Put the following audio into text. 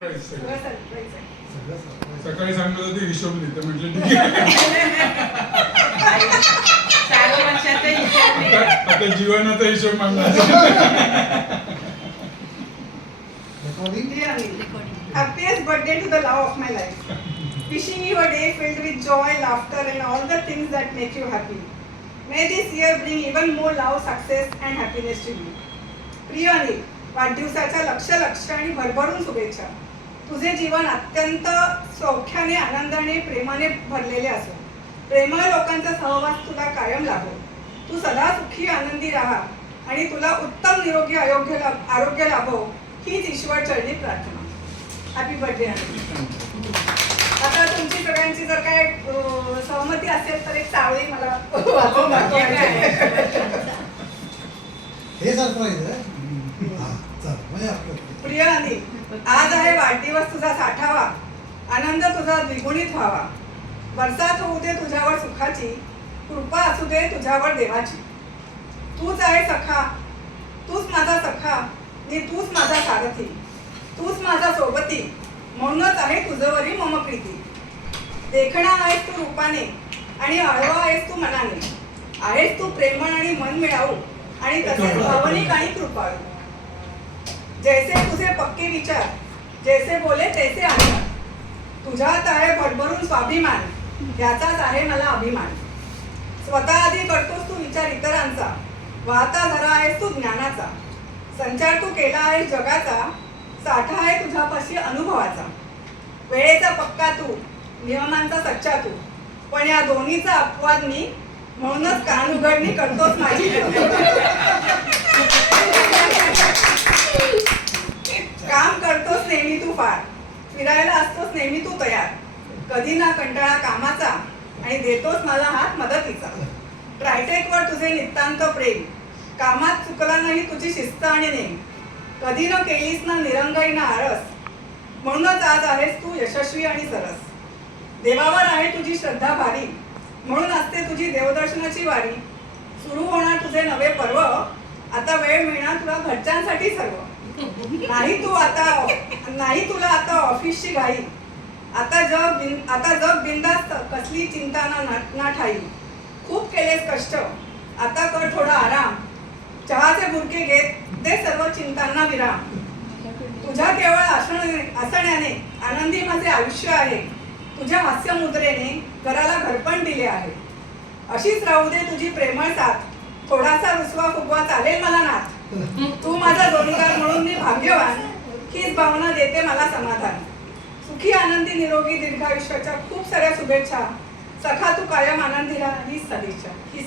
सकाळी सांगत होते हिशोब लिहित म्हटलं ठीक आहे आता जीवनाचा हिशोब मागणार. Happiest birthday to the love of my life. Wishing you a day filled with joy, laughter and all the things that make you happy. May this year bring even more love, success and happiness to you. प्रिय अनिल, वाढदिवसाच्या लक्ष आणि भरभरून शुभेच्छा. तुझे जीवन अत्यंत सौख्याने, आनंदाने, प्रेमाने भरलेले असो. प्रेमळ लोकांचा सहवास तुला कायम लाभो. तू सदा सुखी आनंदी राहा आणि तुला उत्तम निरोगी आरोग्य लाभो हीच ईश्वर चरणी प्रार्थना. Happy birthday. आता तुमची सगळ्यांची जर काय सहमती असेल तर एक सावळी मला वाचून दाखवा. हे सरप्राईज आहे. प्रिय अनिल, आज आहे वाढदिवस तुझा 60वा. आनंद तुझा द्विगुणित व्हावा. बरसात होऊ दे तुझ्यावर सुखाची, कृपा असू दे तुझ्यावर देवाची. तूच आहे सखा, तूच माझा सखा आणि तूच माझा सारथी, तूच माझा सोबती, म्हणूनच आहे तुझवरी मम प्रीती. देखणा आहेस तू रूपाने आणि आळवा आहेस तू मनाने. आहेस तू प्रेमळ आणि मन मिळावू आणि तसेच भावनिक आणि कृपाळू. जैसे तुझे पक्के विचार, जैसे बोले तैसे आचार. तुझ्यात आहे भरभरून स्वाभिमान, याचाच आहे मला अभिमान. स्वतः आधी करतोस तू विचार इतरांचा, वाहता धरा आहेस तू ज्ञानाचा. संचार तू केला आहेस जगाचा, साठा आहे तुझ्यापाशी अनुभवाचा. वेळेचा पक्का तू, नियमांचा सच्चा तू, पण या दोन्हीचा अपवाद मी, म्हणूनच कान उघडणी करतोस माझी. काम करतोस नेहमी तू फार, फिरायला असतोस नेहमी तू तयार. कधी ना कंटाळा कामाचा आणि देतोस मला हात मदतीचा. ट्रायटेकवर तुझे नितांत प्रेम, कामात चुकला नाही तुझी शिस्त आणि नेम. कधी न केलीस ना निरंगाई ना आरस, म्हणूनच आज आहेस तू यशस्वी आणि सरस. देवावर आहे तुझी श्रद्धा भारी, म्हणून असते तुझी देवदर्शनाची वारी. सुरू होणार तुझे नवे पर्व, आता वेळ मिळणार तुला घरच्यांसाठी सर्व. नाही तुला आता ऑफिसची घाई, आता जग बिंदास्त, कसली चिंता ना ठाई. खूप केलेस कष्ट, आता कर थोडा आराम. चहाचे बुरके घेत दे सर्व चिंतांना विराम. तुझ्या केवळ असण्याने आनंदी माझे आयुष्य आहे. तुझ्या हास्य मुद्रेने घराला घरपण दिले आहे. अशीच राहू दे तुझी प्रेमळ साथ, थोडासा रुसवा फुगवा चालेल मला नाथ. तू माझा जोडीदार म्हणून मी भाग्यवान, हीच भावना देते मला समाधान. सुखी आनंदी निरोगी दीर्घायुष्याच्या खूप साऱ्या शुभेच्छा. सखा तू कायम आनंदी राहा हीच सदिच्छा. हीच